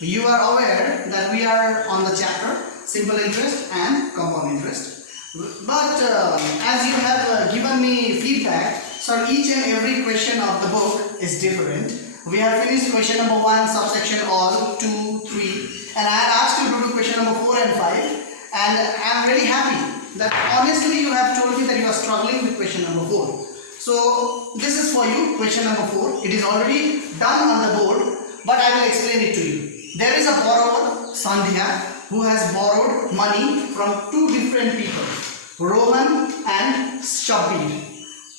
you are aware that we are on the chapter simple interest and compound interest. But as you have given me feedback, so each and every question of the book is different. We have finished question number 1, subsection all, 2, 3, and I had asked you to do question number 4 and 5, and I am really happy that honestly you have told me that you are struggling with question number 4. So this is for you, question number 4. It is already done on the board, but I will explain it to you. There is a borrower, Sandhya, who has borrowed money from two different people, Rohan and Shabir.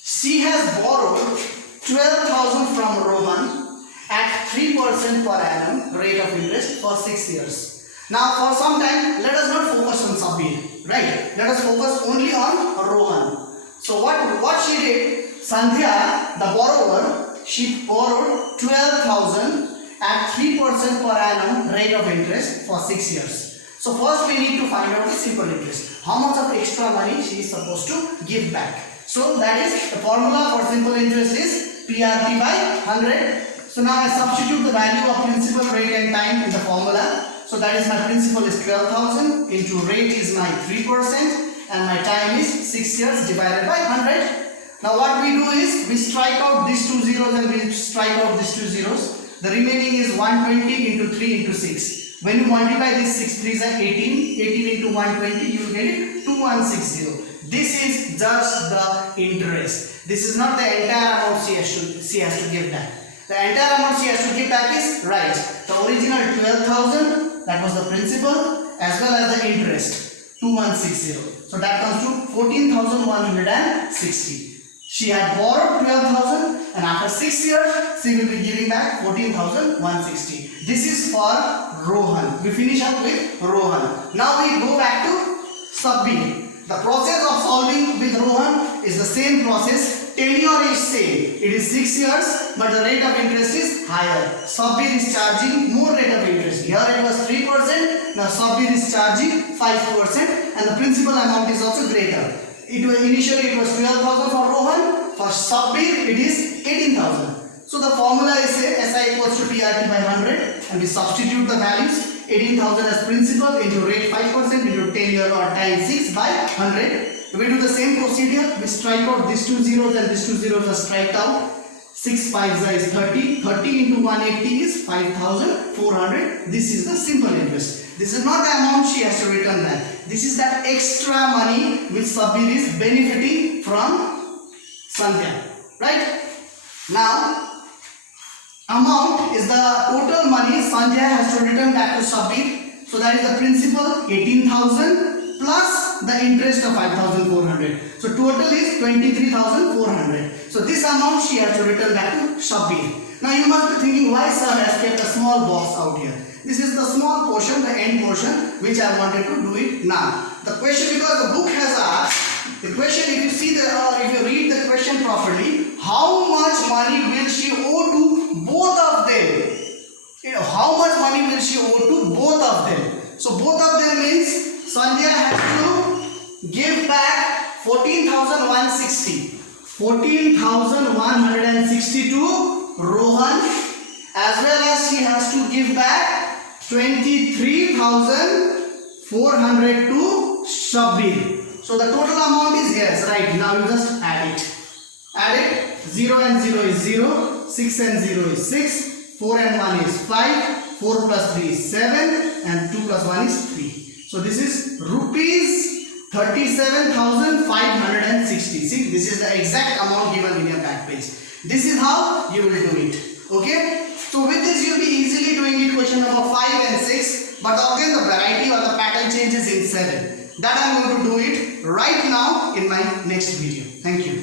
She has borrowed 12,000 from Rohan at 3% per annum rate of interest for 6 years. Now for some time, let us not focus on Shabir, right? Let us focus only on Rohan. So what she did, Sandhya, the borrower, she borrowed 12,000 at 3% per annum rate of interest for 6 years. So first we need to find out the simple interest. How much of extra money she is supposed to give back. So that is the formula for simple interest is PRT by 100. So now I substitute the value of principal, rate and time in the formula. So that is my principal is 12,000 into rate is my 3% and my time is 6 years divided by 100. Now what we do is we strike out these two zeros and we strike out these two zeros. The remaining is 120 into 3 into 6. When you multiply this 6 3s are 18, 18 into 120 you will get it 2160. This is just the interest. This is not the entire amount she has to give back. The entire amount she has to give back is right. The original 12,000, that was the principal, as well as the interest 2160. So that comes to 14,160. She had borrowed 12,000 and after 6 years she will be giving back 14,160. This is for Rohan. We finish up with Rohan. Now we go back to Shabir. The process of solving with Rohan is the same process. Tenure is same. It is 6 years, but the rate of interest is higher. Shabir is charging more rate of interest. Here it was 3%. Now Shabir is charging 5%, and the principal amount is also greater. Initially it was 12,000 for Rohan. For Shabir it is 18,000. So the formula is SI equals to PRT by 100, and we substitute the values. 18,000 as principal into rate 5% into 10 year or time 6 by 100. We do the same procedure. We strike out these two zeros and these two zeros are striked out. 6 5s is 30. 30 into 180 is 5,400. This is the simple interest. This is not the amount she has to return back. This is that extra money which Shabir is benefiting from Sandhya. Right? Now, amount is the total money Sandhya has to return back to Shabir. So that is the principal 18,000 plus the interest of 5,400. So total is 23,400. So this amount she has to return back to Shabir. Now you must be thinking why sir has kept a small box out here. This is the small portion, the end portion, which I wanted to do it now. The question, because the book has asked, the question, if you see the, if you read the question properly, how much money will she owe to both of them? How much money will she owe to both of them? So both of them means Sandhya has to give back 14,160. 14,160 to Rohan, as well as she has to give back 23,400 to Shabir. So the total amount is yes, right. Now you just add it. Add it. 0 and 0 is 0. 6 and 0 is 6. 4 and 1 is 5. 4 plus 3 is 7. And 2 plus 1 is 3. So this is rupees 37,560. See, this is the exact amount given in your back page. This is how you will do it. Okay. So with this you will be easily doing it question number 5 and 6. But again the variety or the pattern changes in 7. That I am going to do it right now in my next video. Thank you.